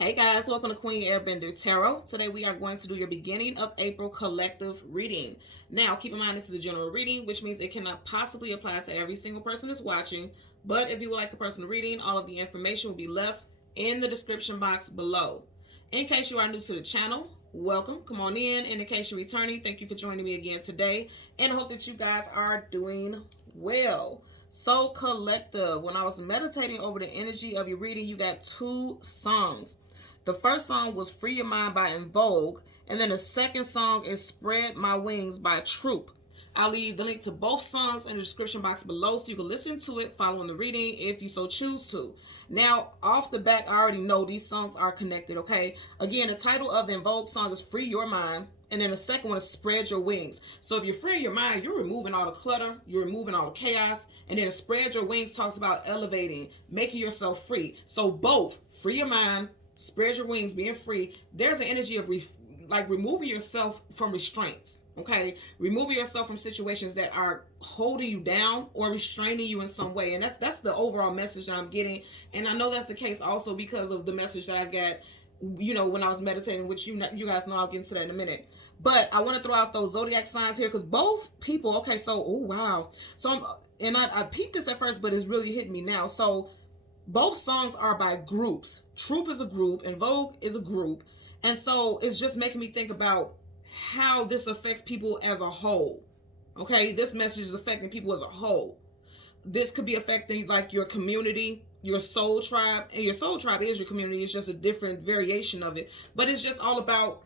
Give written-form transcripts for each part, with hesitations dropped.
Hey guys, welcome to Queen Airbender Tarot. Today we are going to do your beginning of April collective reading. Now, keep in mind this is a general reading, which means it cannot possibly apply to every single person that's watching. But if you would like a personal reading, all of the information will be left in the description box below. In case you are new to the channel, welcome. Come on in. And in case you're returning, thank you for joining me again today. And I hope that you guys are doing well. So collective, when I was meditating over the energy of your reading, you got two songs. The first song was Free Your Mind by In Vogue, and then the second song is Spread My Wings by Troop. I'll leave the link to both songs in the description box below so you can listen to it following the reading if you so choose to. Now, off the back, I already know these songs are connected, okay? Again, the title of the In Vogue song is Free Your Mind, and then the second one is Spread Your Wings. So if you're freeing your mind, you're removing all the clutter, you're removing all the chaos, and then Spread Your Wings talks about elevating, making yourself free. So both, free your mind, spread your wings, being free. There's an energy of removing yourself from restraints, okay? Removing yourself from situations that are holding you down or restraining you in some way. And that's the overall message that I'm getting. And I know that's the case also because of the message that I got, when I was meditating, which you guys know I'll get into that in a minute. But I want to throw out those zodiac signs here because both people, okay, so, oh, wow. So, I peeped this at first, but it's really hitting me now. So, both songs are by groups. Troop is a group and Vogue is a group. And so it's just making me think about how this affects people as a whole. Okay, this message is affecting people as a whole. This could be affecting like your community, your soul tribe. And your soul tribe is your community. It's just a different variation of it. But it's just all about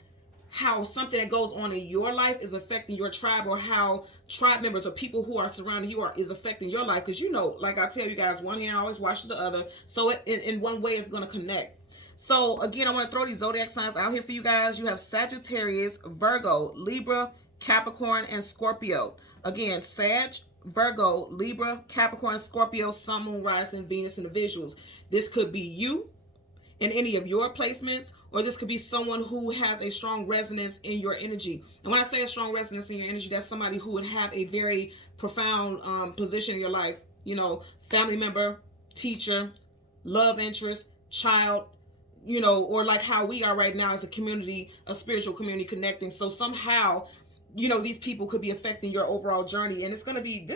how something that goes on in your life is affecting your tribe, or how tribe members or people who are surrounding you is affecting your life. Because like I tell you guys, one hand always washes the other. So in one way it's going to connect. So again, I want to throw these zodiac signs out here for you guys. You have Sagittarius, Virgo, Libra, Capricorn, and Scorpio. Again, Sag, Virgo, Libra, Capricorn, Scorpio, Sun, Moon, Rising, Venus, and the visuals. This could be you in any of your placements, or this could be someone who has a strong resonance in your energy. And when I say a strong resonance in your energy, that's somebody who would have a very profound position in your life. Family member, teacher, love interest, child, or like how we are right now as a community, a spiritual community connecting. So somehow, these people could be affecting your overall journey. And this is going to be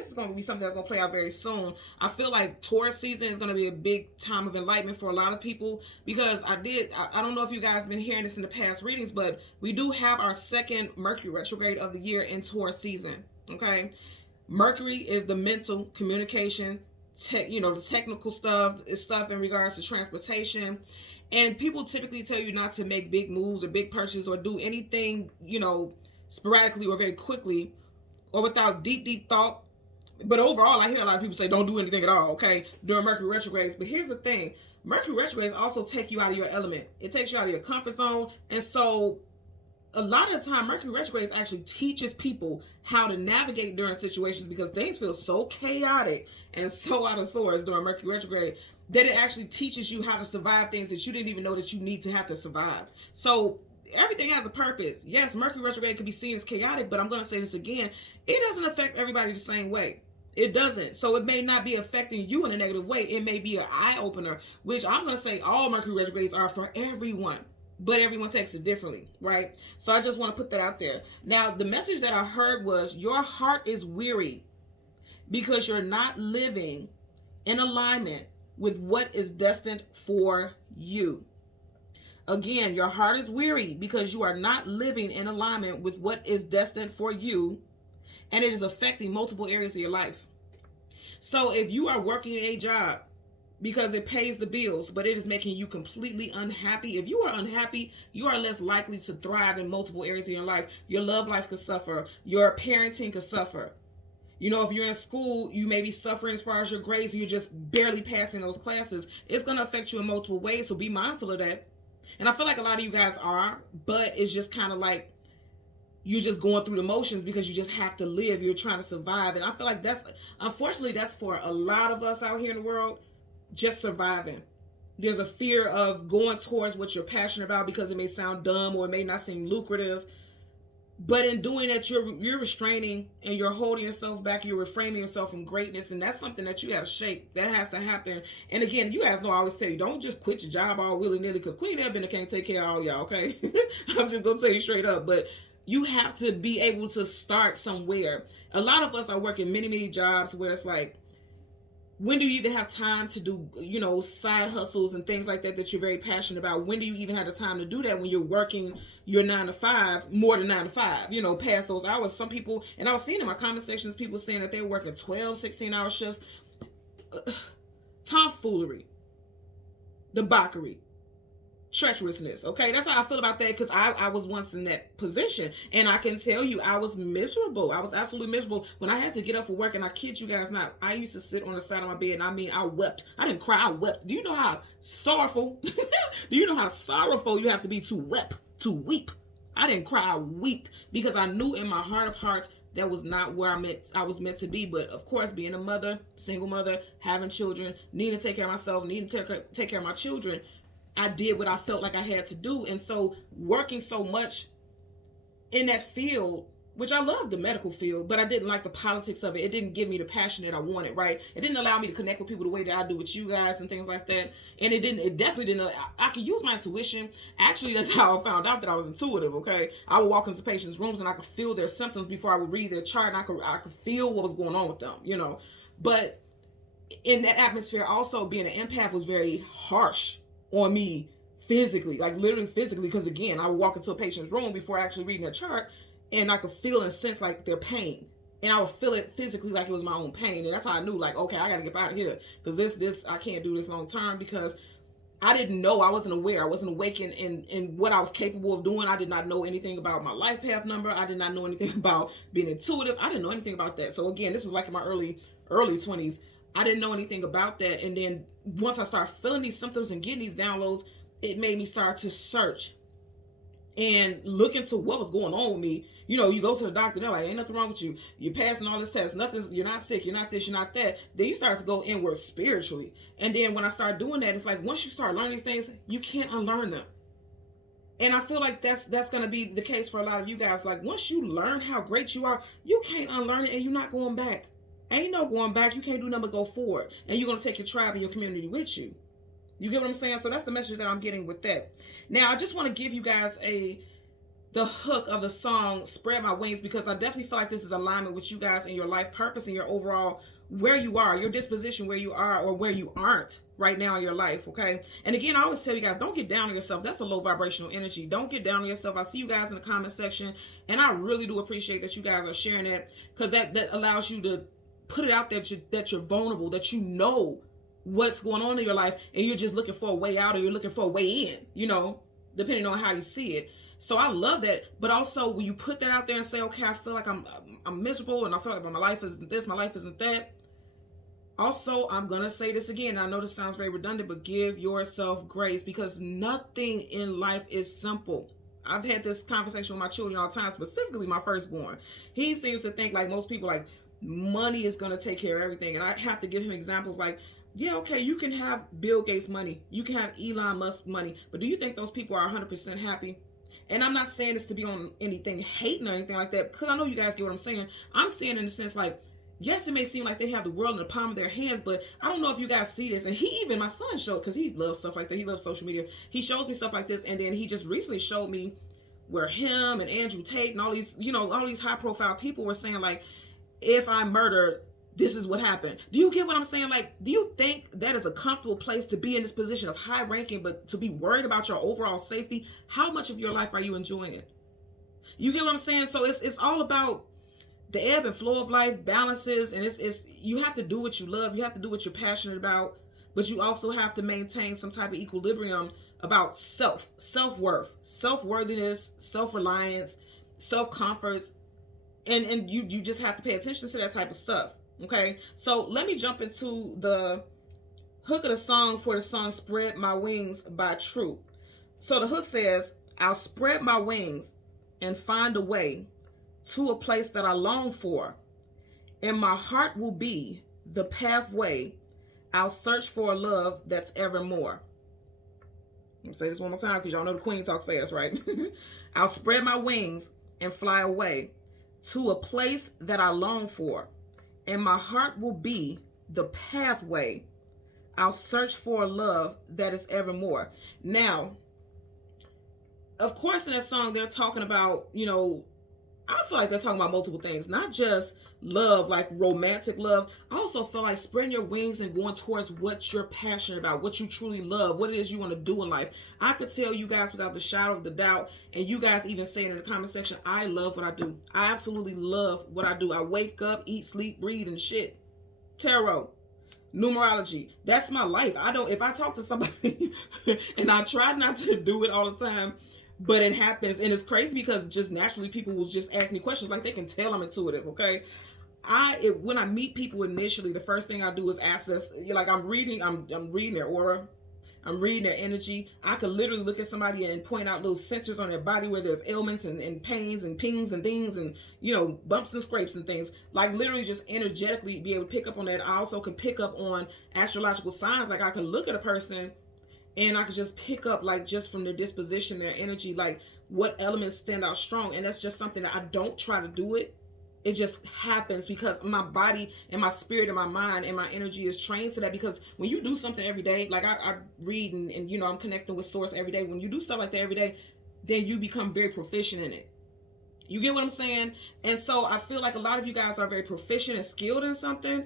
something that's going to play out very soon. I feel like Taurus season is going to be a big time of enlightenment for a lot of people, because I don't know if you guys have been hearing this in the past readings, but we do have our second Mercury retrograde of the year in Taurus season. Okay. Mercury is the mental communication, the technical stuff in regards to transportation. And people typically tell you not to make big moves or big purchases or do anything, sporadically or very quickly or without deep thought. But overall, I hear a lot of people say don't do anything at all, okay, during Mercury retrogrades. But here's the thing. Mercury retrogrades also take you out of your element. It takes you out of your comfort zone. And so a lot of the time, Mercury retrogrades actually teaches people how to navigate during situations, because things feel so chaotic and so out of sorts during Mercury retrograde that it actually teaches you how to survive things that you didn't even know that you need to have to survive. So everything has a purpose. Yes, Mercury retrograde can be seen as chaotic, but I'm going to say this again. It doesn't affect everybody the same way. It doesn't. So it may not be affecting you in a negative way. It may be an eye-opener, which I'm going to say all Mercury retrogrades are for everyone. But everyone takes it differently, right? So I just want to put that out there. Now, the message that I heard was your heart is weary because you're not living in alignment with what is destined for you. Again, your heart is weary because you are not living in alignment with what is destined for you, and it is affecting multiple areas of your life. So if you are working a job because it pays the bills, but it is making you completely unhappy, if you are unhappy, you are less likely to thrive in multiple areas of your life. Your love life could suffer. Your parenting could suffer. If you're in school, you may be suffering as far as your grades and you're just barely passing those classes. It's going to affect you in multiple ways, so be mindful of that. And I feel like a lot of you guys are, but it's just kind of like you're just going through the motions because you just have to live. You're trying to survive. And I feel like unfortunately, that's for a lot of us out here in the world, just surviving. There's a fear of going towards what you're passionate about because it may sound dumb or it may not seem lucrative. But in doing that, you're restraining and you're holding yourself back. You're reframing yourself from greatness, and that's something that you got to shake. That has to happen. And again, you guys know I always tell you, don't just quit your job all willy nilly, because Queen Edmund can't take care of all y'all. Okay, I'm just gonna tell you straight up. But you have to be able to start somewhere. A lot of us are working many jobs where it's like, when do you even have time to do, side hustles and things like that you're very passionate about? When do you even have the time to do that when you're working your 9 to 5, more than 9 to 5, past those hours? Some people, and I was seeing in my comment sections, people saying that they're working 12, 16-hour shifts. Tomfoolery, debauchery, treacherousness. Okay, that's how I feel about that, because I was once in that position, and I can tell you I was miserable. I was absolutely miserable when I had to get up for work. And I kid you guys not, I used to sit on the side of my bed, and I wept. I didn't cry, I wept. Do you know how sorrowful do you know how sorrowful you have to be to weep? I didn't cry, I wept, because I knew in my heart of hearts that was not where I was meant to be. But of course, being a mother, single mother, having children, needing to take care of myself, needing to take care of my children, I did what I felt like I had to do. And so working so much in that field, which I loved the medical field, but I didn't like the politics of it. It didn't give me the passion that I wanted, right? It didn't allow me to connect with people the way that I do with you guys and things like that. And it definitely didn't, I could use my intuition. Actually, that's how I found out that I was intuitive, okay? I would walk into patients' rooms and I could feel their symptoms before I would read their chart, and I could feel what was going on with them, But in that atmosphere, also being an empath was very harsh on me physically, like literally physically, because again, I would walk into a patient's room before actually reading a chart, and I could feel and sense like their pain, and I would feel it physically like it was my own pain. And that's how I knew, like, okay, I gotta get out of here, because this I can't do this long term, because I didn't know, I wasn't aware, I wasn't awakened in what I was capable of doing. I did not know anything about my life path number. I did not know anything about being intuitive. I didn't know anything about that. So again, this was like in my early 20s. I didn't know anything about that. And then once I started feeling these symptoms and getting these downloads, it made me start to search and look into what was going on with me. You go to the doctor, they're like, ain't nothing wrong with you. You're passing all this tests. You're not sick. You're not this, you're not that. Then you start to go inward spiritually. And then when I started doing that, it's like, once you start learning these things, you can't unlearn them. And I feel like that's going to be the case for a lot of you guys. Like, once you learn how great you are, you can't unlearn it, and you're not going back. Ain't no going back. You can't do nothing but go forward. And you're going to take your tribe and your community with you. You get what I'm saying? So that's the message that I'm getting with that. Now, I just want to give you guys the hook of the song, Spread My Wings, because I definitely feel like this is alignment with you guys and your life purpose and your overall, where you are, your disposition, where you are or where you aren't right now in your life, okay? And again, I always tell you guys, don't get down on yourself. That's a low vibrational energy. Don't get down on yourself. I see you guys in the comment section, and I really do appreciate that you guys are sharing that, because that allows you to put it out there that you're vulnerable, that you know what's going on in your life, and you're just looking for a way out, or you're looking for a way in, depending on how you see it. So I love that. But also, when you put that out there and say, okay, I feel like I'm miserable, and I feel like my life isn't this, my life isn't that. Also, I'm going to say this again. I know this sounds very redundant, but give yourself grace, because nothing in life is simple. I've had this conversation with my children all the time, specifically my firstborn. He seems to think, like most people, like money is going to take care of everything. And I have to give him examples like, yeah, okay, you can have Bill Gates money, you can have Elon Musk money, but do you think those people are 100% happy? And I'm not saying this to be on anything hating or anything like that, because I know you guys get what I'm saying. I'm saying in the sense like, yes, it may seem like they have the world in the palm of their hands, but I don't know if you guys see this. And my son showed, because he loves stuff like that. He loves social media. He shows me stuff like this. And then he just recently showed me where him and Andrew Tate and all these, all these high profile people were saying, like, if I murdered, this is what happened. Do you get what I'm saying? Like, do you think that is a comfortable place to be in this position of high ranking, but to be worried about your overall safety? How much of your life are you enjoying it? You get what I'm saying? So it's all about the ebb and flow of life, balances, and it's you have to do what you love. You have to do what you're passionate about, but you also have to maintain some type of equilibrium about self-worth, self-worthiness, self-reliance, self-comfort, and you just have to pay attention to that type of stuff. Okay, so let me jump into the hook of the song for the song Spread My Wings by Troop. So the hook says, I'll spread my wings and find a way to a place that I long for, and my heart will be the pathway. I'll search for a love that's evermore. Let me say this one more time, because y'all know the queen talk fast, right? I'll spread my wings and fly away to a place that I long for, and my heart will be the pathway. I'll search for a love that is evermore. Now, of course, in that song, they're talking about, I feel like they're talking about multiple things, not just love, like romantic love. I also feel like spreading your wings and going towards what you're passionate about, what you truly love, what it is you want to do in life. I could tell you guys without the shadow of the doubt, and you guys even say it in the comment section, I love what I do. I absolutely love what I do. I wake up, eat, sleep, breathe, and shit. Tarot, numerology, that's my life. If I talk to somebody and I try not to do it all the time, but it happens, and it's crazy because just naturally people will just ask me questions, like they can tell I'm intuitive. Okay, when I meet people initially, the first thing I do is access, like I'm reading their aura, I'm reading their energy. I could literally look at somebody and point out little sensors on their body where there's ailments and pains and pings and things and bumps and scrapes and things, like literally just energetically be able to pick up on that. I also can pick up on astrological signs. Like I could look at a person and I could just pick up, like, just from their disposition, their energy, like what elements stand out strong. And that's just something that I don't try to do it. It just happens because my body and my spirit and my mind and my energy is trained to that. Because when you do something every day, like I read and I'm connecting with source every day. When you do stuff like that every day, then you become very proficient in it. You get what I'm saying? And so I feel like a lot of you guys are very proficient and skilled in something,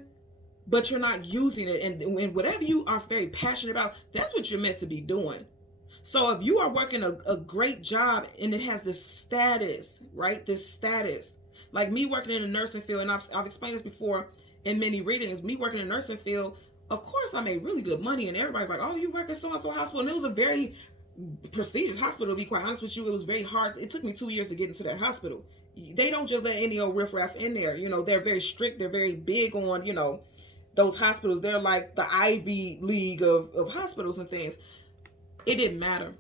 but you're not using it. And whatever you are very passionate about, that's what you're meant to be doing. So if you are working a great job and it has this status, right? This status, like me working in the nursing field, and I've explained this before in many readings, me working in the nursing field, of course I made really good money, and everybody's like, oh, you work at so-and-so hospital. And it was a very prestigious hospital, to be quite honest with you. It was very hard. It took me 2 years to get into that hospital. They don't just let any old riffraff in there. They're very strict. They're very big on, those hospitals. They're like the Ivy League of hospitals and things. It didn't matter.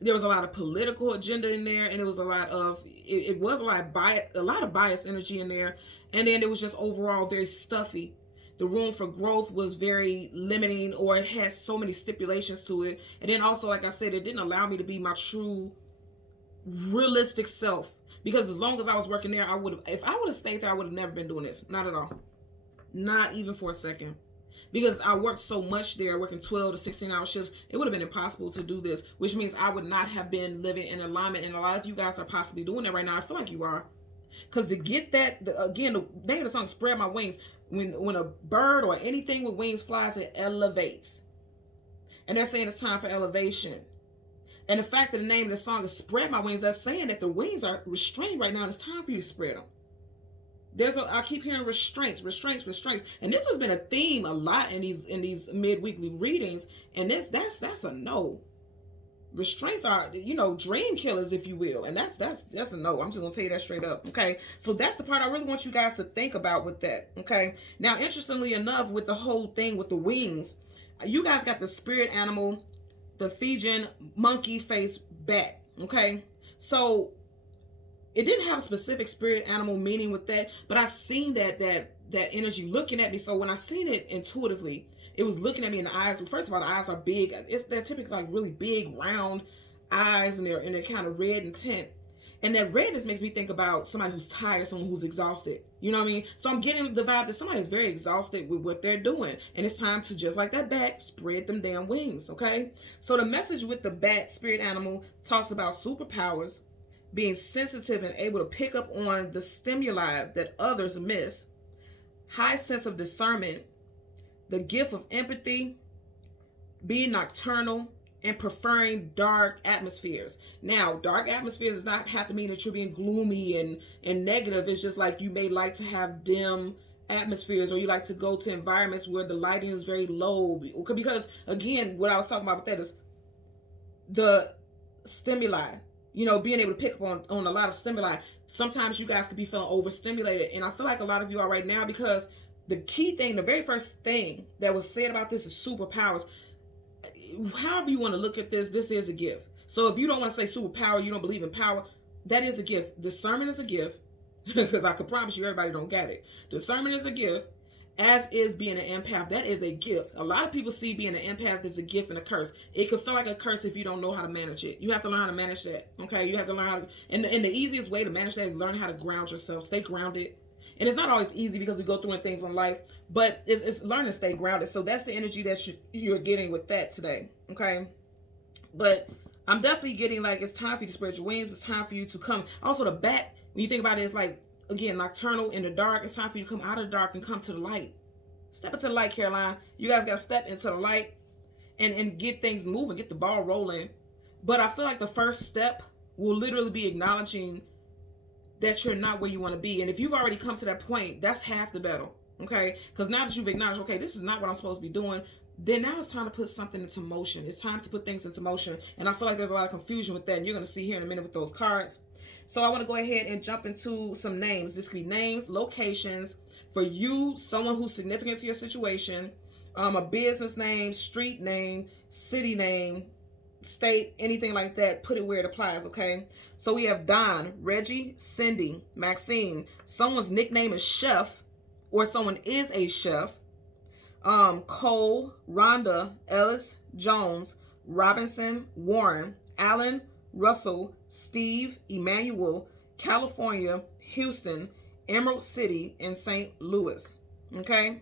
There was a lot of political agenda in there, and it was a lot of bias energy in there. And then it was just overall very stuffy. The room for growth was very limiting, or it had so many stipulations to it. And then also, like I said, it didn't allow me to be my true realistic self. Because as long as I was working there, if I would have stayed there, I would have never been doing this. Not at all. Not even for a second. Because I worked so much there, working 12 to 16-hour shifts, it would have been impossible to do this, which means I would not have been living in alignment. And a lot of you guys are possibly doing that right now. I feel like you are. Because to get that, again, the name of the song, Spread My Wings, when a bird or anything with wings flies, it elevates. And they're saying it's time for elevation. And the fact that the name of the song is Spread My Wings, that's saying that the wings are restrained right now, and it's time for you to spread them. I keep hearing restraints. And this has been a theme a lot in these mid-weekly readings. And that's a no. Restraints are, dream killers, if you will. And that's a no. I'm just gonna tell you that straight up. Okay. So that's the part I really want you guys to think about with that. Okay. Now, interestingly enough, with the whole thing with the wings, you guys got the spirit animal, the Fijian monkey face bat. Okay. So it didn't have a specific spirit animal meaning with that, but I seen that energy looking at me. So when I seen it intuitively, it was looking at me in the eyes. Well, first of all, the eyes are big. They're typically like really big, round eyes, and they're kind of red in tint. And that redness makes me think about somebody who's tired, someone who's exhausted. You know what I mean? So I'm getting the vibe that somebody is very exhausted with what they're doing. And it's time to, just like that bat, spread them damn wings, okay? So the message with the bat, spirit animal, talks about superpowers, being sensitive and able to pick up on the stimuli that others miss, high sense of discernment, the gift of empathy, being nocturnal, and preferring dark atmospheres. Now, dark atmospheres does not have to mean that you're being gloomy and negative. It's just like you may like to have dim atmospheres, or you like to go to environments where the lighting is very low. Because, again, what I was talking about with that is the stimuli. Being able to pick up on a lot of stimuli. Sometimes you guys could be feeling overstimulated. And I feel like a lot of you are right now, because the key thing, the very first thing that was said about this is superpowers. However you want to look at this is a gift. So if you don't want to say superpower, you don't believe in power, that is a gift. Discernment is a gift, because I can promise you everybody don't get it. Discernment is a gift, as is being an empath. That is a gift. A lot of people see being an empath as a gift and a curse. It can feel like a curse if you don't know how to manage it. You have to learn how to manage that. Okay, you have to learn how to, and the easiest way to manage that is learning how to ground yourself. Stay grounded. And it's not always easy because we go through things in life, but it's learning to stay grounded. So that's the energy that you're getting with that today. Okay, but I'm definitely getting like, it's time for you to spread your wings. It's time for you to come. Also, the back, when you think about it, it's like, again, nocturnal, in the dark. It's time for you to come out of the dark and come to the light. Step into the light, Caroline. You guys got to step into the light and get things moving, get the ball rolling. But I feel like the first step will literally be acknowledging that you're not where you want to be. And if you've already come to that point, that's half the battle. Okay? Because now that you've acknowledged, okay, this is not what I'm supposed to be doing, then now it's time to put something into motion. It's time to put things into motion. And I feel like there's a lot of confusion with that. And you're going to see here in a minute with those cards. So I want to go ahead and jump into some names. This could be names, locations, for you, someone who's significant to your situation, a business name, street name, city name, state, anything like that. Put it where it applies, okay? So we have Don, Reggie, Cindy, Maxine. Someone's nickname is Chef, or someone is a chef. Cole, Rhonda, Ellis, Jones, Robinson, Warren, Allen, Russell, Steve, Emmanuel, California, Houston, Emerald City, and St. Louis. Okay?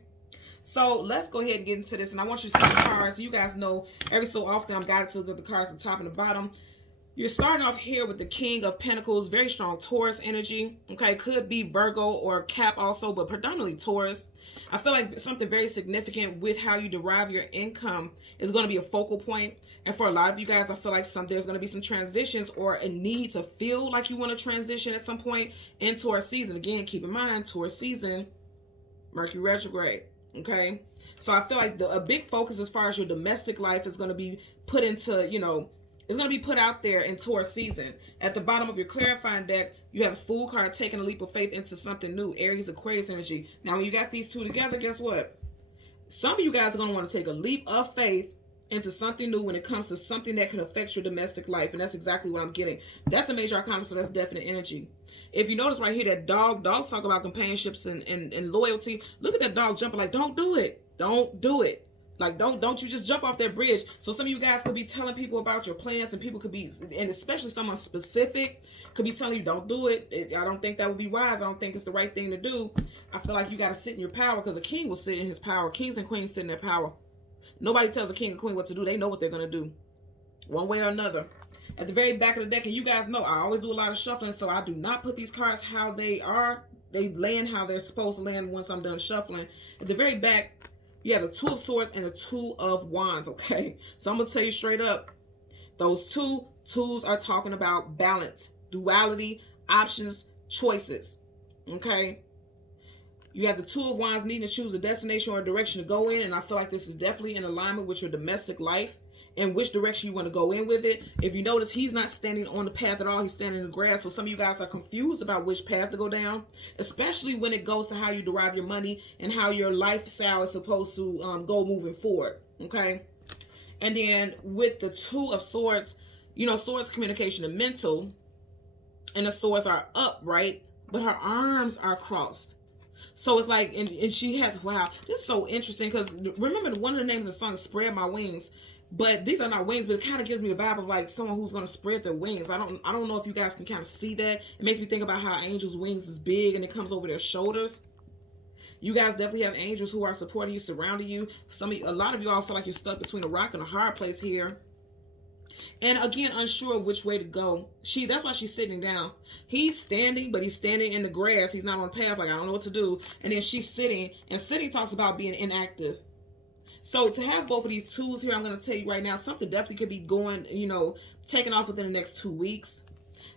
So let's go ahead and get into this. And I want you to see the cards. You guys know every so often I'm guided to look at the cards at the top and the bottom. You're starting off here with the King of Pentacles, very strong Taurus energy. Okay, could be Virgo or Cap also, but predominantly Taurus. I feel like something very significant with how you derive your income is going to be a focal point. And for a lot of you guys, I feel like there's going to be some transitions or a need to feel like you want to transition at some point in Taurus season. Again, keep in mind, Taurus season, Mercury retrograde. Okay, so I feel like a big focus as far as your domestic life is going to be put into, it's going to be put out there in Taurus season. At the bottom of your clarifying deck, you have the Fool card, taking a leap of faith into something new, Aries, Aquarius energy. Now, when you got these two together, guess what? Some of you guys are going to want to take a leap of faith into something new when it comes to something that could affect your domestic life. And that's exactly what I'm getting. That's a major arcana, so that's definite energy. If you notice right here, that dogs talk about companionships and loyalty. Look at that dog jumping like, don't do it. Don't do it. Like, don't you just jump off that bridge. So some of you guys could be telling people about your plans, and people could be, and especially someone specific, could be telling you, don't do it. I don't think that would be wise. I don't think it's the right thing to do. I feel like you got to sit in your power, because a king will sit in his power. Kings and queens sit in their power. Nobody tells a king or queen what to do. They know what they're going to do, one way or another. At the very back of the deck, and you guys know I always do a lot of shuffling, so I do not put these cards how they are. They land how they're supposed to land once I'm done shuffling. At the very back, you have the Two of Swords and the Two of Wands, okay? So I'm going to tell you straight up, those twos are talking about balance, duality, options, choices, okay? You have the Two of Wands needing to choose a destination or a direction to go in, and I feel like this is definitely in alignment with your domestic life and which direction you want to go in with it. If you notice, he's not standing on the path at all. He's standing in the grass. So some of you guys are confused about which path to go down, especially when it goes to how you derive your money and how your lifestyle is supposed to go moving forward, okay? And then with the Two of Swords, swords communication and mental, and the swords are up, right? But her arms are crossed. So it's like, and she has, wow, this is so interesting, because remember, one of the names of the song is Spread My Wings. But these are not wings, but it kind of gives me a vibe of like someone who's going to spread their wings. I don't know if you guys can kind of see that. It makes me think about how angels' wings is big and it comes over their shoulders. You guys definitely have angels who are supporting you, surrounding you. A lot of you all feel like you're stuck between a rock and a hard place here. And again, unsure of which way to go. That's why she's sitting down. He's standing, but he's standing in the grass. He's not on the path, like, I don't know what to do. And then she's sitting, and sitting talks about being inactive. So to have both of these tools here, I'm going to tell you right now, something definitely could be going, taking off within the next 2 weeks.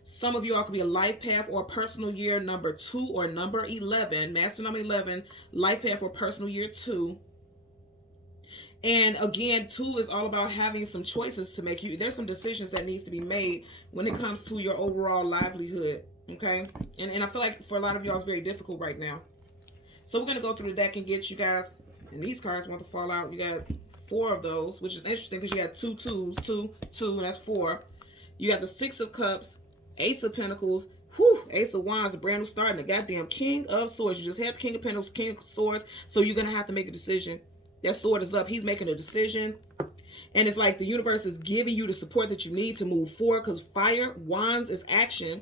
Some of you all could be a life path or personal year number 2 or number 11, master number 11, life path or personal year 2. And again, 2 is all about having some choices to make. There's some decisions that needs to be made when it comes to your overall livelihood, okay? And I feel like for a lot of y'all, it's very difficult right now. So we're going to go through the deck and get you guys. And these cards want to fall out. You got 4 of those, which is interesting because you had 2 twos, 2, and that's 4. You got the 6 of Cups, Ace of Pentacles. Whew. Ace of Wands, a brand new start, and the goddamn King of Swords. You just had the King of Pentacles, King of Swords, so you're going to have to make a decision. That sword is up. He's making a decision. And it's like the universe is giving you the support that you need to move forward, because fire, wands is action.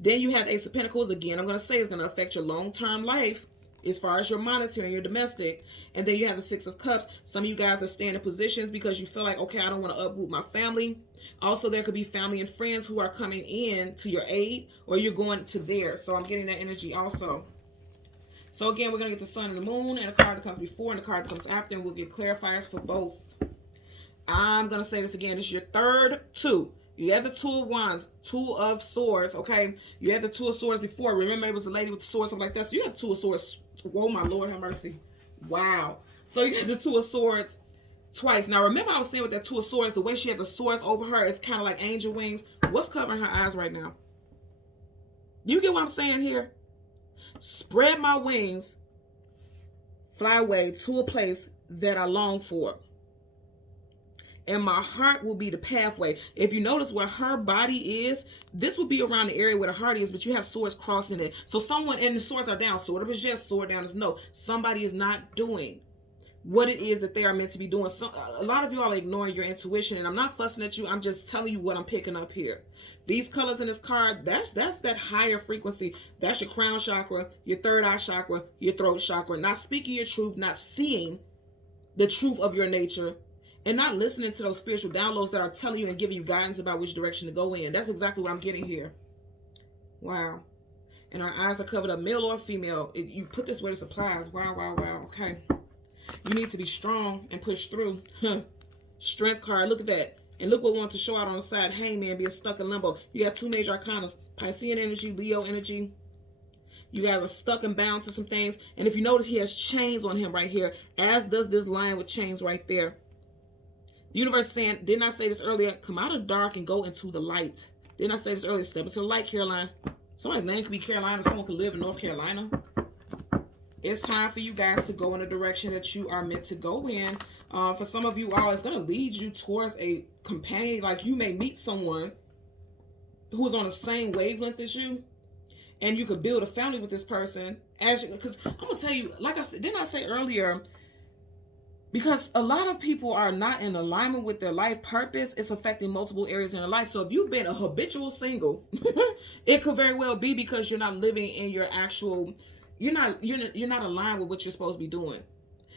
Then you have Ace of Pentacles. Again, I'm going to say it's going to affect your long-term life as far as your monetary and your domestic. And then you have the Six of Cups. Some of you guys are staying in positions because you feel like, okay, I don't want to uproot my family. Also, there could be family and friends who are coming in to your aid, or you're going to theirs. So I'm getting that energy also. So again, we're going to get the sun and the moon, and a card that comes before and the card that comes after, and we'll get clarifiers for both. I'm going to say this again. This is your third two. You had the Two of Wands, Two of Swords, okay? You had the Two of Swords before. Remember, it was a lady with the sword, something like that. So you had the Two of Swords. Whoa, my Lord, have mercy. Wow. So you got the Two of Swords twice. Now, remember I was saying with that Two of Swords, the way she had the swords over her is kind of like angel wings. What's covering her eyes right now? Do you get what I'm saying here? Spread my wings, fly away to a place that I long for. And my heart will be the pathway. If you notice where her body is, this would be around the area where the heart is, but you have swords crossing it. So someone, and the swords are down. Sword up is yes, sword down is no. Somebody is not doing what it is that they are meant to be doing. A lot of you all are ignoring your intuition, and I'm not fussing at you. I'm just telling you what I'm picking up here. These colors in this card, that's that higher frequency. That's your crown chakra, your third eye chakra, your throat chakra. Not speaking your truth, not seeing the truth of your nature, and not listening to those spiritual downloads that are telling you and giving you guidance about which direction to go in. That's exactly what I'm getting here. Wow. And our eyes are covered up, male or female. You put this where this applies. Wow, wow, wow. Okay. You need to be strong and push through. Strength card. Look at that. And look what we want to show out on the side. Hangman being stuck in limbo. You got two major arcanas. Piscean energy, Leo energy. You guys are stuck and bound to some things. And if you notice, he has chains on him right here, as does this lion with chains right there. The universe is saying, didn't I say this earlier? Come out of the dark and go into the light. Didn't I say this earlier? Step into the light, Caroline. Somebody's name could be Carolina. Someone could live in North Carolina. It's time for you guys to go in the direction that you are meant to go in. For some of you all, it's going to lead you towards a companion. Like you may meet someone who is on the same wavelength as you, and you could build a family with this person. Because I'm going to tell you, like I said, didn't I say earlier, because a lot of people are not in alignment with their life purpose, it's affecting multiple areas in their life. So if you've been a habitual single, it could very well be because you're not living in your actual, you're not aligned with what you're supposed to be doing.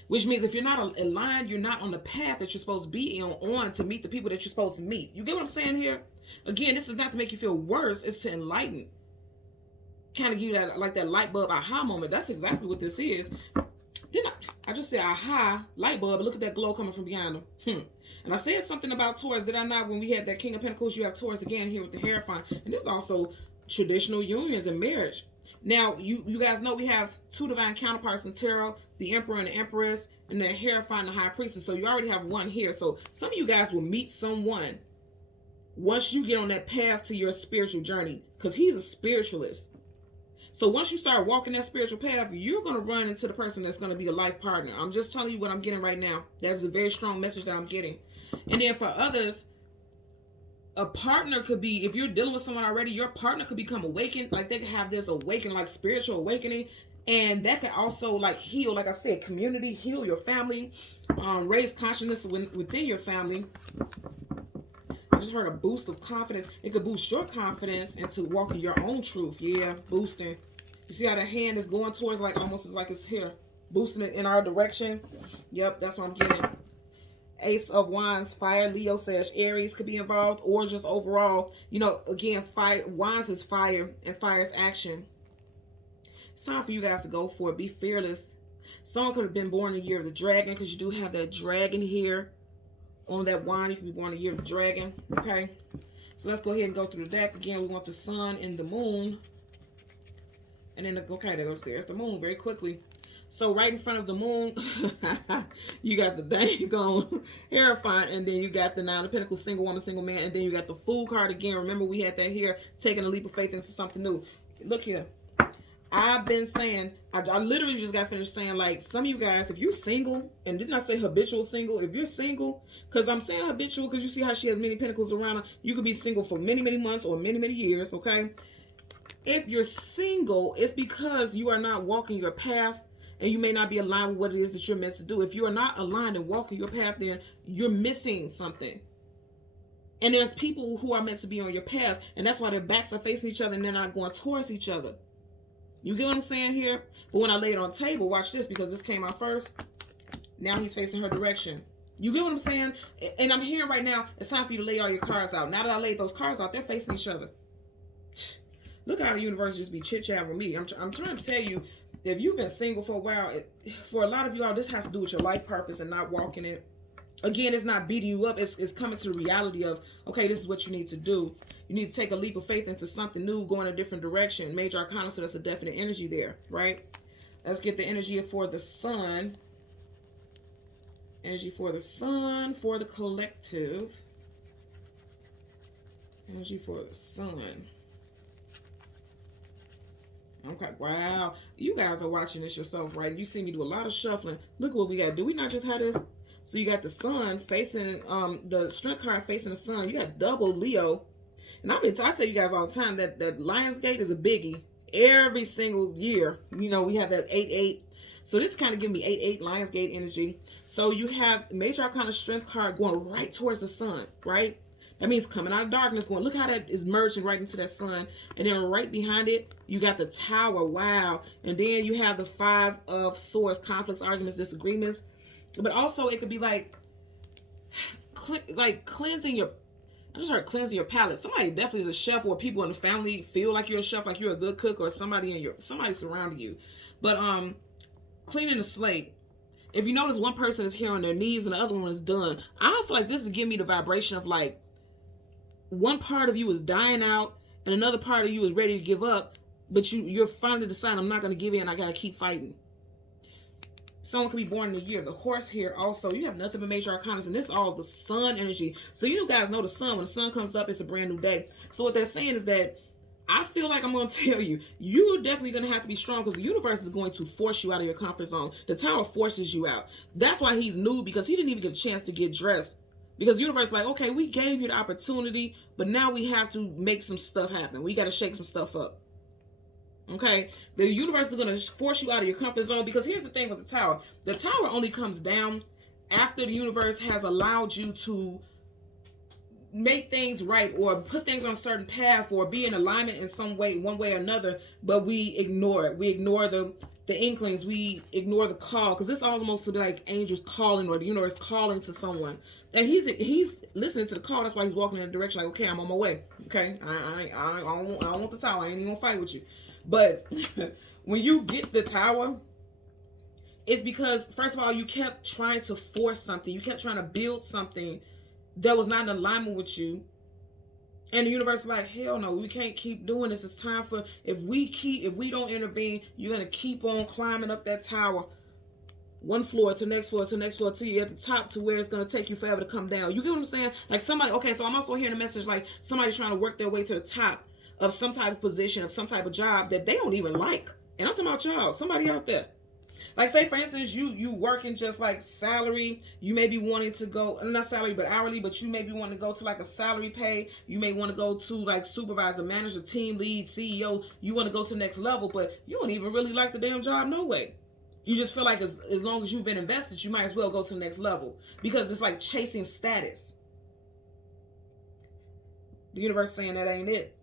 Which means if you're not aligned, you're not on the path that you're supposed to be on to meet the people that you're supposed to meet. You get what I'm saying here? Again, this is not to make you feel worse, it's to enlighten. Kind of give you that, like that light bulb aha moment. That's exactly what this is. Didn't I just said aha, light bulb, look at that glow coming from behind them. And I said something about Taurus, did I not? When we had that King of Pentacles, you have Taurus again here with the Hierophant. And this is also traditional unions and marriage. Now, you guys know we have two divine counterparts in tarot, the Emperor and the Empress, and the Hierophant and the High Priestess. So you already have one here. So some of you guys will meet someone once you get on that path to your spiritual journey, because he's a spiritualist. So once you start walking that spiritual path, you're going to run into the person that's going to be a life partner. I'm just telling you what I'm getting right now. That is a very strong message that I'm getting. And then for others, a partner could be, if you're dealing with someone already, your partner could become awakened. Like they could have this awakening, like spiritual awakening. And that could also like heal, like I said, community, heal your family, raise consciousness within your family. I just heard a boost of confidence. It could boost your confidence into walking your own truth. Yeah, boosting. You see how the hand is going towards, like almost as like it's here, boosting it in our direction. Yep, that's what I'm getting. Ace of Wands, fire, Leo, Sag, Aries could be involved, or just overall, you know, again, fire, Wands is fire, and fire is action. It's time for you guys to go for it. Be fearless. Someone could have been born in the year of the dragon, because you do have that dragon here. On that wand, you can be born in the year of the dragon. Okay, so let's go ahead and go through the deck again. We want the sun and the moon, and then there's the moon very quickly. So right in front of the moon, you got the dang on Hierophant, and then you got the Nine of Pentacles, single woman, single man, and then you got the Fool card again. Remember, we had that here, taking a leap of faith into something new. Look here. I've been saying, I literally just got finished saying, like, some of you guys, if you're single, and didn't I say habitual single? If you're single, because I'm saying habitual because you see how she has many pentacles around her, you could be single for many, many months or many, many years, okay? If you're single, it's because you are not walking your path and you may not be aligned with what it is that you're meant to do. If you are not aligned and walking your path, then you're missing something. And there's people who are meant to be on your path, and that's why their backs are facing each other and they're not going towards each other. You get what I'm saying here? But when I lay it on the table, watch this, because this came out first. Now he's facing her direction. You get what I'm saying? And I'm hearing right now, it's time for you to lay all your cards out. Now that I laid those cards out, they're facing each other. Look how the universe just be chit-chatting with me. I'm trying to tell you, if you've been single for a while, for a lot of y'all, this has to do with your life purpose and not walking it. Again, it's not beating you up. It's coming to the reality of, okay, this is what you need to do. You need to take a leap of faith into something new, go in a different direction. Major Arcana, so that's a definite energy there, right? Let's get the energy for the sun. Energy for the sun, for the collective. Energy for the sun. Okay, wow. You guys are watching this yourself, right? You see me do a lot of shuffling. Look what we got. Do we not just have this? So you got the sun facing, the strength card facing the sun. You got double Leo. And I tell you guys all the time that Lionsgate is a biggie. Every single year, you know, we have that 8-8. So this kind of giving me 8-8 Lionsgate energy. So you have Major Arcana strength card going right towards the sun, right? That means coming out of darkness, going, look how that is merging right into that sun. And then right behind it, you got the Tower. Wow. And then you have the 5 of Swords, conflicts, arguments, disagreements. But also it could be like cleansing your, I just heard cleansing your palate. Somebody definitely is a chef, or people in the family feel like you're a chef, like you're a good cook, or somebody surrounding you. But cleaning the slate. If you notice, one person is here on their knees and the other one is done. I feel like this is giving me the vibration of like, one part of you is dying out and another part of you is ready to give up, but you're finally deciding, I'm not going to give in, I got to keep fighting. Someone could be born in the year of the horse here also. You have nothing but major arcanas, and this is all the sun energy. So you guys know the sun, when the sun comes up, it's a brand new day. So what they're saying is that I feel like I'm going to tell you, you're definitely going to have to be strong, because the universe is going to force you out of your comfort zone. The Tower forces you out. That's why he's nude, because he didn't even get a chance to get dressed. Because the universe is like, okay, we gave you the opportunity, but now we have to make some stuff happen. We got to shake some stuff up. Okay? The universe is going to force you out of your comfort zone, because here's the thing with the Tower. The Tower only comes down after the universe has allowed you to make things right, or put things on a certain path, or be in alignment in some way, one way or another, but we ignore it. We ignore the inklings. We ignore the call, because this almost to be like angels calling, or the universe calling to someone. And he's listening to the call. That's why he's walking in the direction like, okay, I'm on my way. Okay, I don't want the Tower. I ain't even gonna fight with you. But when you get the Tower, it's because, first of all, you kept trying to force something. You kept trying to build something that was not in alignment with you. And the universe is like, hell no, we can't keep doing this. It's time for, if we don't intervene, you're going to keep on climbing up that tower. One floor to the next floor to the next floor, till you're at the top, to where it's going to take you forever to come down. You get what I'm saying? Like somebody, okay, so I'm also hearing a message like somebody's trying to work their way to the top of some type of position, of some type of job that they don't even like. And I'm talking about y'all, somebody out there. Like, say for instance, you working just like salary. You may be wanting to go, not salary but hourly, but you may be wanting to go to like a salary pay. You may want to go to like supervisor, manager, team lead, CEO. You want to go to the next level, but you don't even really like the damn job, no way. You just feel like as long as you've been invested, you might as well go to the next level, because it's like chasing status. The universe saying that ain't it.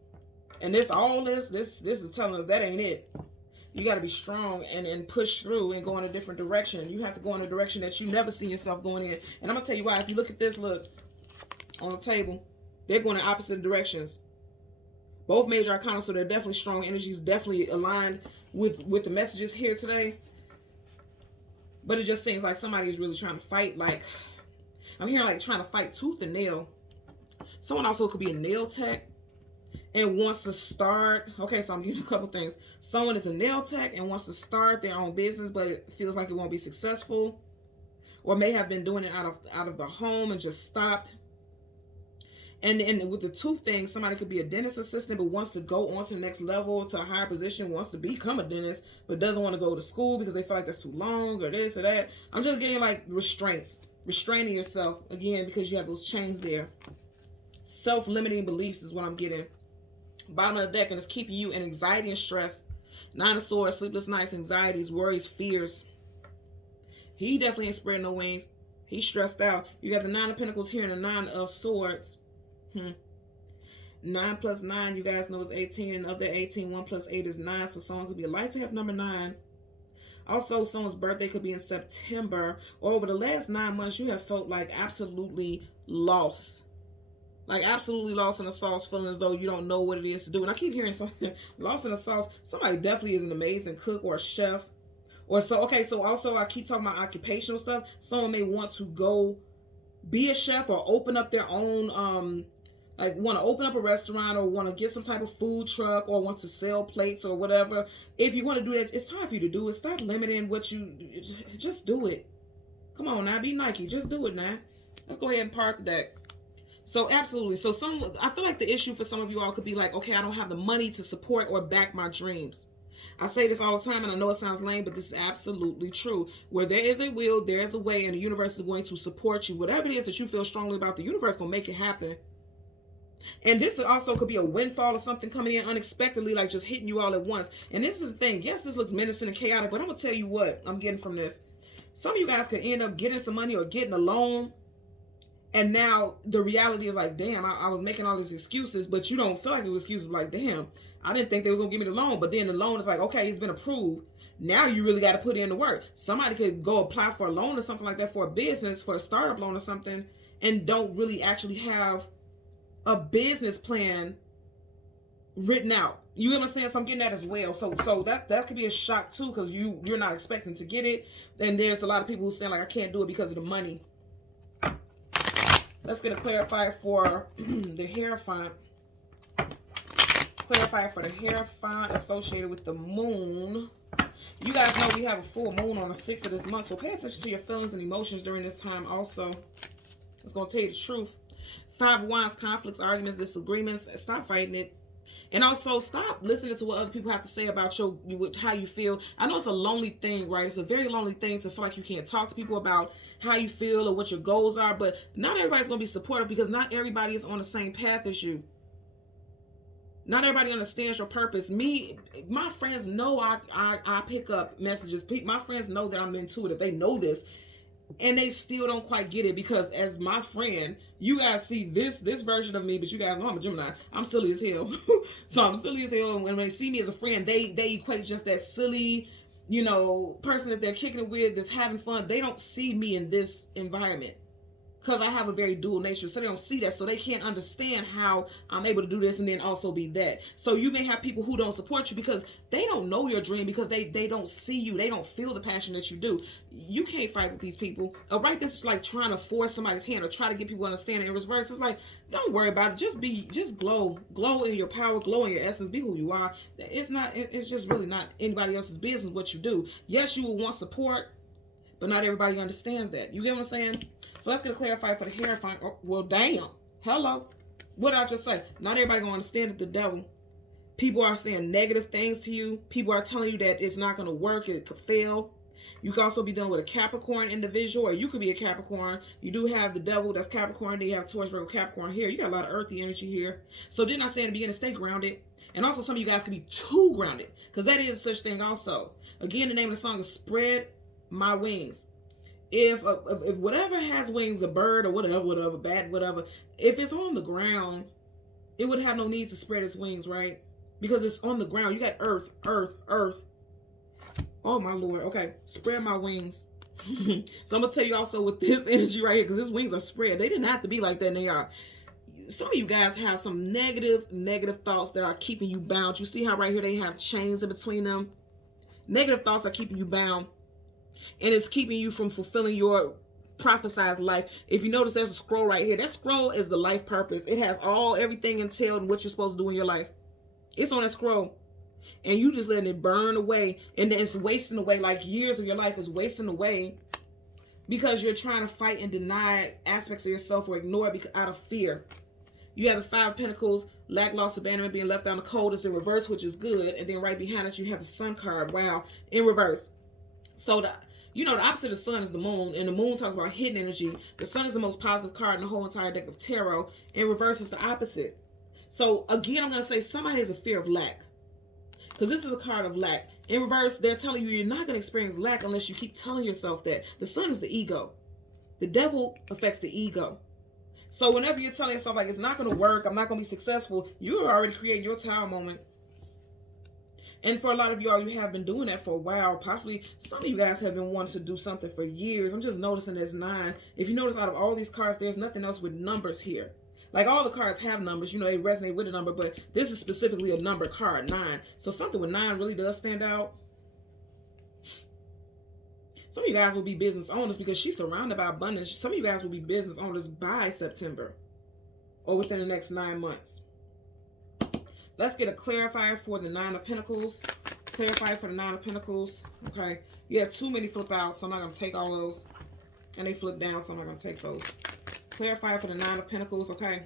And this is telling us that ain't it. You got to be strong and push through and go in a different direction. You have to go in a direction that you never see yourself going in. And I'm going to tell you why. If you look at this, look, on the table, they're going in opposite directions. Both major arcana, so they're definitely strong energies, definitely aligned with the messages here today. But it just seems like somebody is really trying to fight. Like, I'm hearing like trying to fight tooth and nail. Someone also could be a nail tech and wants to start, okay, so I'm getting a couple things. Someone is a nail tech and wants to start their own business, but it feels like it won't be successful, or may have been doing it out of the home and just stopped. And with the tooth thing, somebody could be a dentist assistant but wants to go on to the next level, to a higher position, wants to become a dentist but doesn't want to go to school because they feel like that's too long, or this or that. I'm just getting like restraining yourself again, because you have those chains there. Self-limiting beliefs is what I'm getting. Bottom of the deck, and it's keeping you in anxiety and stress. Nine of Swords, sleepless nights, anxieties, worries, fears. He definitely ain't spreading no wings. He's stressed out. You got the Nine of Pentacles here and the Nine of Swords. 9 plus 9, you guys know, is 18. And of that 18, 1 plus 8 is 9. So someone could be a life path number 9. Also, someone's birthday could be in September. Or over the last 9 months, you have felt like absolutely lost. Like absolutely lost in the sauce, feeling as though you don't know what it is to do. And I keep hearing something, lost in the sauce. Somebody definitely is an amazing cook or a chef. Or so, okay, so also I keep talking about occupational stuff. Someone may want to go be a chef or open up their own, like want to open up a restaurant or want to get some type of food truck or want to sell plates or whatever. If you want to do that, it's time for you to do it. Stop limiting what you, just do it. Come on now, be Nike. Just do it now. Let's go ahead and part the deck. So absolutely. So I feel like the issue for some of you all could be like, okay, I don't have the money to support or back my dreams. I say this all the time, and I know it sounds lame, but this is absolutely true. Where there is a will, there is a way, and the universe is going to support you. Whatever it is that you feel strongly about, the universe is going to make it happen. And this also could be a windfall or something coming in unexpectedly, like just hitting you all at once. And this is the thing. Yes, this looks menacing and chaotic, but I'm going to tell you what I'm getting from this. Some of you guys could end up getting some money or getting a loan. And now the reality is like, damn, I was making all these excuses, but you don't feel like it was excuses. Like, damn, I didn't think they was going to give me the loan. But then the loan is like, okay, it's been approved. Now you really got to put in the work. Somebody could go apply for a loan or something like that for a business, for a startup loan or something, and don't really actually have a business plan written out. You know what I'm saying? So I'm getting that as well. So that could be a shock too, because you're not expecting to get it. And there's a lot of people who saying like, I can't do it because of the money. Let's get a clarifier for the Hierophant. Clarifier for the Hierophant associated with the moon. You guys know we have a full moon on the 6th of this month, so pay attention to your feelings and emotions during this time also. It's going to tell you the truth. 5 of Wands, conflicts, arguments, disagreements. Stop fighting it. And also stop listening to what other people have to say about how you feel. I know it's a lonely thing, right? It's a very lonely thing to feel like you can't talk to people about how you feel or what your goals are. But not everybody's going to be supportive because not everybody is on the same path as you. Not everybody understands your purpose. My friends know I pick up messages. My friends know that I'm intuitive. They know this. And they still don't quite get it because as my friend, you guys see this version of me, but you guys know I'm a Gemini. I'm silly as hell. So I'm silly as hell. And when they see me as a friend, they equate just that silly, person that they're kicking it with, that's having fun. They don't see me in this environment because I have a very dual nature. So they don't see that. So they can't understand how I'm able to do this and then also be that. So you may have people who don't support you because they don't know your dream, because they don't see you. They don't feel the passion that you do. You can't fight with these people. Right? This is like trying to force somebody's hand or try to get people to understand it. In reverse, it's like, don't worry about it. Just glow in your power, glow in your essence, be who you are. It's just really not anybody else's business what you do. Yes, you will want support, but not everybody understands that. You get what I'm saying? So let's get a clarifier for the Hierophant. Oh, well, damn. Hello. What did I just say? Not everybody going to understand it, the devil. People are saying negative things to you. People are telling you that it's not going to work. It could fail. You could also be dealing with a Capricorn individual, or you could be a Capricorn. You do have the devil, that's Capricorn. Then you have Taurus, Virgo, Capricorn here. You got a lot of earthy energy here. So didn't I say in the beginning, stay grounded? And also some of you guys could be too grounded, because that is such thing also. Again, the name of the song is Spread My Wings. If whatever has wings, a bird or whatever, bat, whatever, if it's on the ground, it would have no need to spread its wings, right? Because it's on the ground. You got earth. Oh my Lord. Okay, spread my wings. So I'm gonna tell you also with this energy right here, because his wings are spread. They didn't have to be like that, and they are. Some of you guys have some negative thoughts that are keeping you bound. You see how right here they have chains in between them? Negative thoughts are keeping you bound. And it's keeping you from fulfilling your prophesized life. If you notice, there's a scroll right here. That scroll is the life purpose. It has everything entailed in what you're supposed to do in your life. It's on a scroll. And you just letting it burn away. And then it's wasting away. Like years of your life is wasting away because you're trying to fight and deny aspects of yourself or ignore it out of fear. You have the 5 of Pentacles, lack, loss, abandonment, being left out in the cold is in reverse, which is good. And then right behind it, you have the Sun card. Wow. In reverse. So the opposite of the sun is the moon, and the moon talks about hidden energy. The sun is the most positive card in the whole entire deck of tarot. In reverse, it's the opposite. So again, I'm going to say somebody has a fear of lack, because this is a card of lack. In reverse, they're telling you you're not going to experience lack unless you keep telling yourself that. The sun is the ego. The devil affects the ego. So whenever you're telling yourself like it's not going to work, I'm not going to be successful, you're already creating your tower moment. And for a lot of y'all, you have been doing that for a while. Possibly some of you guys have been wanting to do something for years. I'm just noticing there's 9. If you notice, out of all these cards, there's nothing else with numbers here. Like, all the cards have numbers, you know, they resonate with a number, but this is specifically a number card, 9. So something with 9 really does stand out. Some of you guys will be business owners because she's surrounded by abundance. Some of you guys will be business owners by September or within the next 9 months. Let's get a clarifier for the 9 of Pentacles. Clarifier for the 9 of Pentacles. Okay. You had too many flip outs, so I'm not going to take all those. And they flip down, so I'm not going to take those. Clarifier for the 9 of Pentacles, okay?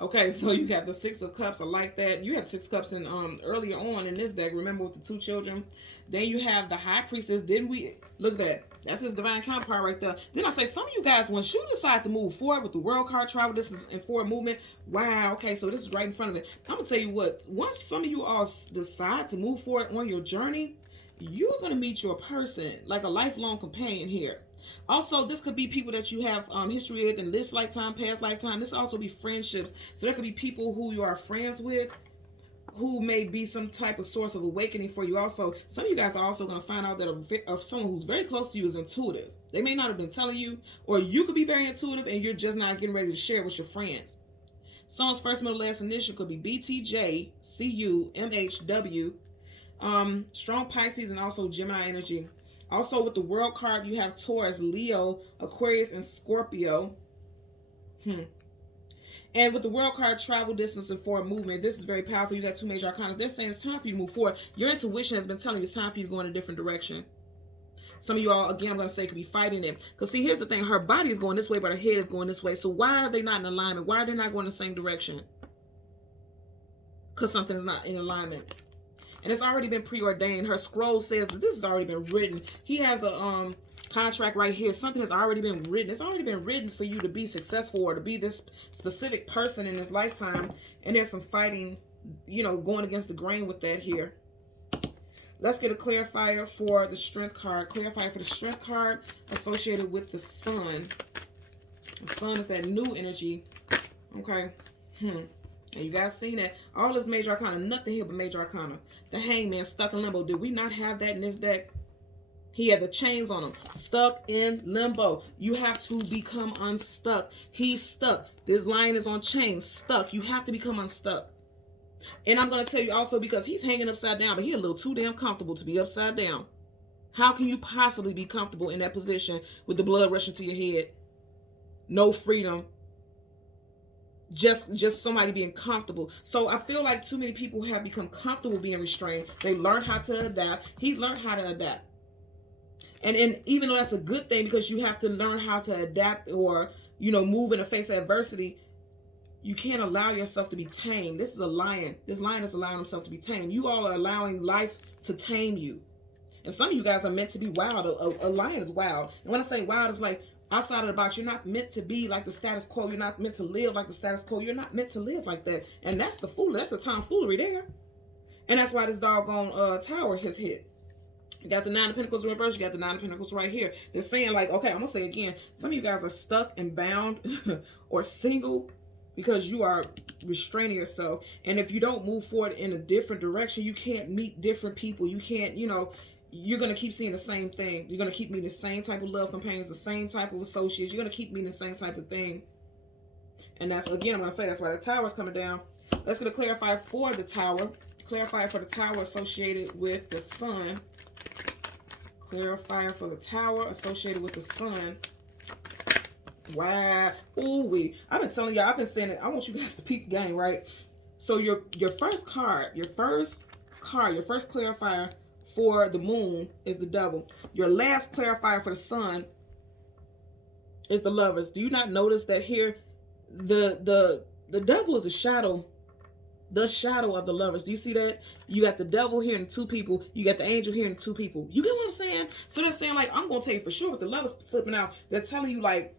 Okay, so you got the 6 of Cups. I like that. You had 6 Cups in earlier on in this deck. Remember, with the 2 children. Then you have the High Priestess. Didn't we look at that? That's his divine counterpart right there. Then I say, some of you guys, once you decide to move forward with the World card travel, this is in forward movement. Wow. Okay, so this is right in front of it. I'm gonna tell you what. Once some of you all decide to move forward on your journey, you're gonna meet your person, like a lifelong companion here. Also, this could be people that you have history with in this lifetime, past lifetime. This could also be friendships. So there could be people who you are friends with who may be some type of source of awakening for you. Also, some of you guys are also going to find out that of someone who's very close to you is intuitive. They may not have been telling you, or you could be very intuitive and you're just not getting ready to share with your friends. Someone's first, middle, last initial could be BTJ, CU, MHW, strong Pisces, and also Gemini energy. Also, with the World card, you have Taurus, Leo, Aquarius, and Scorpio. And with the World card, travel, distance, and forward movement, this is very powerful. You got 2 major arcana. They're saying it's time for you to move forward. Your intuition has been telling you it's time for you to go in a different direction. Some of you all, again, I'm going to say, could be fighting it. Because, see, here's the thing. Her body is going this way, but her head is going this way. So why are they not in alignment? Why are they not going the same direction? Because something is not in alignment. And it's already been preordained. Her scroll says that this has already been written. He has a contract right here. Something has already been written. It's already been written for you to be successful or to be this specific person in this lifetime. And there's some fighting, you know, going against the grain with that here. Let's get a clarifier for the Strength card. Clarifier for the Strength card associated with the Sun. The Sun is that new energy. Okay. And you guys seen that. All this major arcana, nothing here but major arcana. The Hangman stuck in limbo. Did we not have that in this deck? He had the chains on him. Stuck in limbo. You have to become unstuck. He's stuck. This lion is on chains. Stuck. You have to become unstuck. And I'm going to tell you also, because he's hanging upside down, but he's a little too damn comfortable to be upside down. How can you possibly be comfortable in that position with the blood rushing to your head? No freedom. Just somebody being comfortable. So I feel like too many people have become comfortable being restrained. They learned how to adapt. He's learned how to adapt. And even though that's a good thing, because you have to learn how to adapt or, you know, move in the face of adversity, you can't allow yourself to be tamed. This is a lion. This lion is allowing himself to be tamed. You all are allowing life to tame you. And some of you guys are meant to be wild. A lion is wild. And when I say wild, it's like outside of the box. You're not meant to be like the status quo. You're not meant to live like the status quo. You're not meant to live like that. And that's the fool. That's the tomfoolery there. And that's why this doggone tower has hit. You got the 9 of Pentacles in reverse. You got the 9 of Pentacles right here. They're saying like, okay, I'm going to say again, some of you guys are stuck and bound or single because you are restraining yourself. And if you don't move forward in a different direction, you can't meet different people. You can't, you know, you're going to keep seeing the same thing. You're going to keep meeting the same type of love companions, the same type of associates. You're going to keep meeting the same type of thing. And that's, again, I'm going to say that's why the tower is coming down. Let's get a clarifier for the tower. Clarifier for the tower associated with the sun. Clarifier for the tower associated with the sun. Wow. Ooh-wee. I've been telling y'all, I've been saying it. I want you guys to peep the game, right? So your first card, your first clarifier for the moon is the devil. Your last clarifier for the sun is the lovers. Do you not notice that here the devil is a shadow? The shadow of the lovers. Do you see that? You got the devil here and 2 people. You got the angel here and 2 people. You get what I'm saying? So they're saying like, I'm going to tell you for sure with the lovers flipping out. They're telling you like,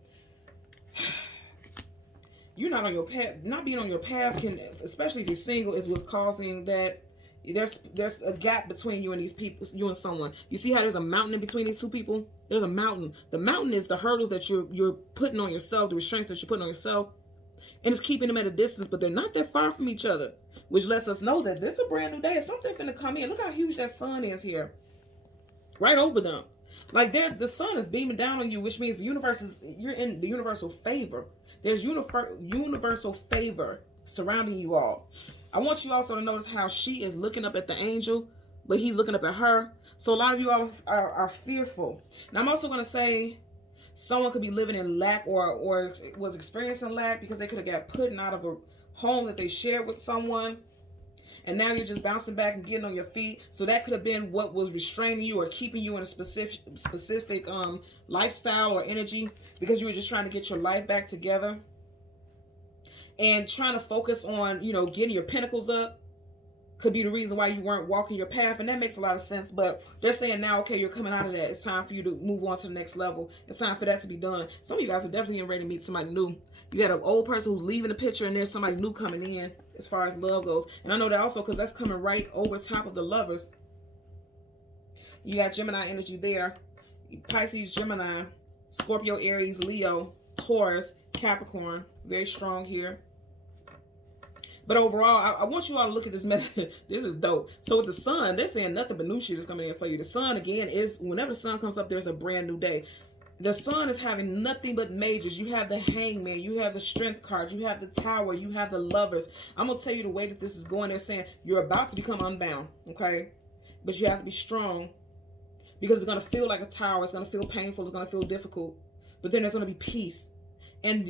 you're not on your path. Not being on your path can, especially if you're single, is what's causing that. There's a gap between you and these people, you and someone. You see how there's a mountain in between these two people? There's a mountain. The mountain is the hurdles that you're putting on yourself, the restraints that you're putting on yourself, and it's keeping them at a distance, but they're not that far from each other, which lets us know that this is a brand new day. Something finna come in. Look how huge that sun is here, right over them. Like the sun is beaming down on you, which means the universe is, you're in the universal favor. There's universal favor surrounding you all. I want you also to notice how she is looking up at the angel, but he's looking up at her. So a lot of you all are fearful. Now I'm also going to say someone could be living in lack or was experiencing lack because they could have got put out of a home that they shared with someone. And now you're just bouncing back and getting on your feet. So that could have been what was restraining you or keeping you in a specific lifestyle or energy, because you were just trying to get your life back together and trying to focus on, you know, getting your pinnacles up. Could be the reason why you weren't walking your path, and that makes a lot of sense. But they're saying now, okay, you're coming out of that. It's time for you to move on to the next level. It's time for that to be done. Some of you guys are definitely getting ready to meet somebody new. You got an old person who's leaving the picture, and there's somebody new coming in as far as love goes. And I know that also because that's coming right over top of the lovers. You got Gemini energy there. Pisces, Gemini, Scorpio, Aries, Leo, Taurus, Capricorn. Very strong here. But overall, I want you all to look at this message. This is dope. So with the sun, they're saying nothing but new shit is coming in for you. The sun, again, is whenever the sun comes up, there's a brand new day. The sun is having nothing but majors. You have the Hangman. You have the Strength card. You have the Tower. You have the Lovers. I'm going to tell you the way that this is going. They're saying you're about to become unbound, okay? But you have to be strong because it's going to feel like a tower. It's going to feel painful. It's going to feel difficult. But then there's going to be peace. And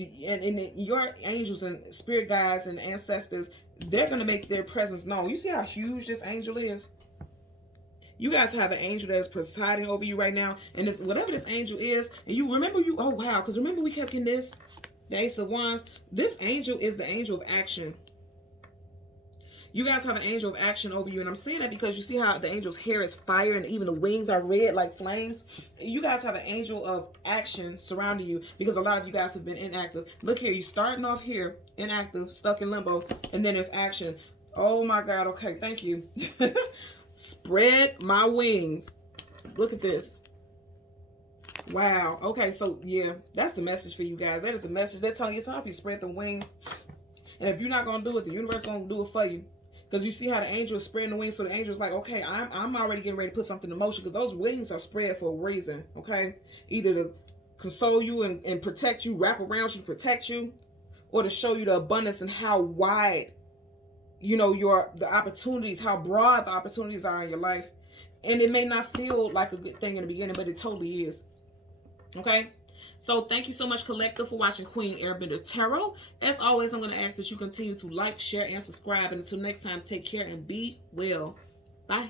your angels and spirit guides and ancestors, they're going to make their presence known. You see how huge this angel is? You guys have an angel that is presiding over you right now. And this, whatever this angel is, and you remember oh wow, because remember we kept getting this, the Ace of Wands. This angel is the angel of action. You guys have an angel of action over you. And I'm saying that because you see how the angel's hair is fire and even the wings are red like flames. You guys have an angel of action surrounding you because a lot of you guys have been inactive. Look here, you're starting off here, inactive, stuck in limbo, and then there's action. Oh my God, okay, thank you. Spread my wings. Look at this. Wow. Okay, so yeah, that's the message for you guys. That is the message. They're telling you it's time for you to spread the wings. And if you're not going to do it, the universe is going to do it for you. Because you see how the angel is spreading the wings. So the angel is like, okay, I'm already getting ready to put something in motion. Because those wings are spread for a reason. Okay. Either to console you and protect you, wrap around you, protect you. Or to show you the abundance and how wide, you know, the opportunities, how broad the opportunities are in your life. And it may not feel like a good thing in the beginning, but it totally is. Okay. So thank you so much, Collective, for watching Queen Airbender Tarot. As always, I'm going to ask that you continue to like, share, and subscribe. And until next time, take care and be well. Bye.